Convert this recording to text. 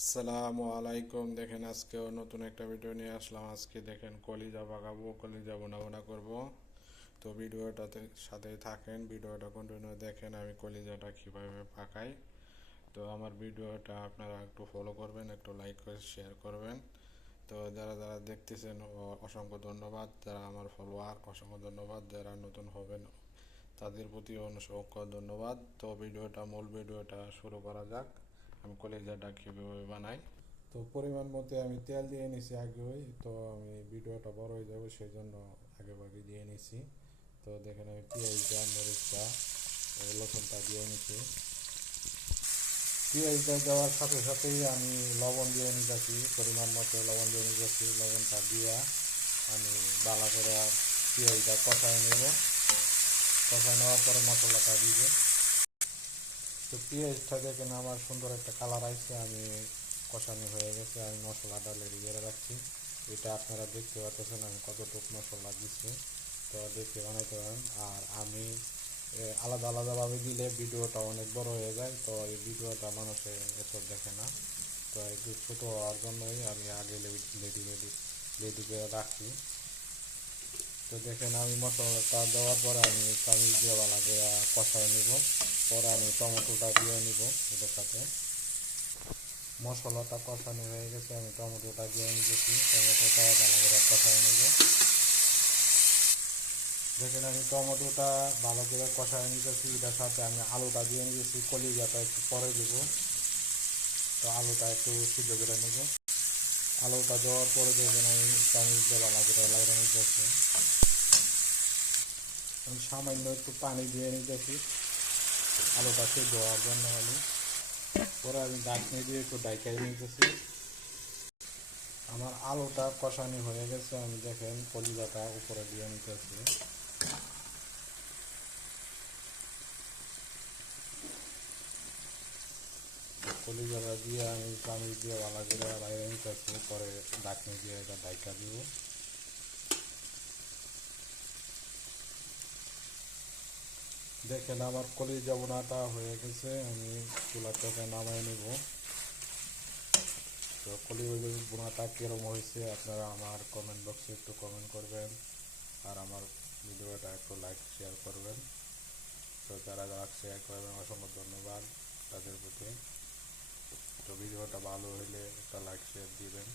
আসসালামু আলাইকুম। দেখেন আজকেও নতুন একটা ভিডিও নিয়ে আসলাম। আজকে দেখেন কলিজা পাকাবো, কলিজা বোনা বোনা করবো। তো ভিডিওটাতে সাথেই থাকেন, ভিডিওটা কন্টিনিউ দেখেন আমি কলিজাটা কীভাবে পাকাই। তো আমার ভিডিওটা আপনারা একটু ফলো করবেন, একটু লাইক করে শেয়ার করবেন। তো যারা যারা দেখতেছেন অসংখ্য ধন্যবাদ, যারা আমার ফলোয়ার অসংখ্য ধন্যবাদ, যারা নতুন হবেন তাদের প্রতি অসংখ্য ধন্যবাদ। তো মূল ভিডিওটা শুরু করা যাক। আমি কলিজাটা কীভাবে বানাই। তো পরিমাণ মতো আমি তেল দিয়ে নিছি আগেই। তো আমি ভিডিওটা বড় হয়ে যাবে সেই জন্য আগে ভাগে দিয়ে নিছি। তো দেখেন আমি পেঁয়াজটা, মরিচটা, রসুনটা দিয়ে নিছি। পেঁয়াজটা দেওয়ার সাথে সাথেই আমি লবণ দিয়ে নিতেছি, পরিমাণ মতো লবণ দিয়ে নিতেছি। লবণটা দিয়ে আমি ভালো করে পেঁয়াজটা কষায় নেব। কষায় নেওয়ার পরে মশলাটা দিব। তো পেঁয়াজটা দেখেন আমার সুন্দর একটা কালার আসছে, আমি কষানো হয়ে গেছে। আমি মশলাটা রেডি করে রাখছি। এটা আপনারা দেখতে পাচ্ছেন আমি কতটুকু মশলা দিচ্ছি। তো দেখে বানাইতে পারেন। আর আমি আলাদা আলাদাভাবে দিলে ভিডিওটা অনেক বড় হয়ে যায়, তো এই ভিডিওটা মানুষে এসব দেখে না। তো একটু ছোটো হওয়ার জন্যই আমি আগে রেডি করে রাখি। তো দেখেন আমি মশলাটা দেওয়ার পরে আমি চামিচ দিয়ে ভালো করে কষায় নিব। পরে আমি টমেটোটা দিয়ে নিব এটার সাথে। মশলাটা কষানো হয়ে গেছে, আমি টমেটোটা দিয়ে নিতেছি। টমেটোটা ভালো করে কষায় নিব। দেখেন আমি টমেটোটা ভালো করে কষায় নিতেছি। এটার সাথে আমি আলুটা দিয়ে নিতেছি। কলিজাটা একটু পরে দেব। তো আলুটা একটু সিদ্ধ করে নেব। আলুটা দেওয়ার পরে দেখেন আমি চামিচ দিয়ে ভালো করে লাগিয়ে নিতেছি। আমি সামান্য একটু পানি দিয়ে নিতেছি আলুটা সিদ্ধ হওয়ার জন্য। পরে আমি ঢাকনি দিয়ে একটু ডাইকাই নিতেছি। আমার আলুটা কষানি হয়ে গেছে, আমি দেখেন কলিজাটা উপরে দিয়ে নিতেছি। কলিজাটা দিয়ে আমি চামচ দিয়ে ভালো করে বাইরে নিতেছি। পরে ঢাকনি দিয়ে এটা ডাইকা দিব। দেখেন আমার কলিজা বোনাটা হয়ে গেছে, আমি চুলা থেকে নামাই নেব। তো কলিজা বোনাটা কীরকম হয়েছে আপনারা আমার কমেন্ট বক্সে একটু কমেন্ট করবেন। আর আমার ভিডিওটা একটু লাইক শেয়ার করবেন। তো যারা যারা শেয়ার করবেন অসংখ্য ধন্যবাদ তাদের প্রতি। তো ভিডিওটা ভালো হলে একটা লাইক শেয়ার দিবেন।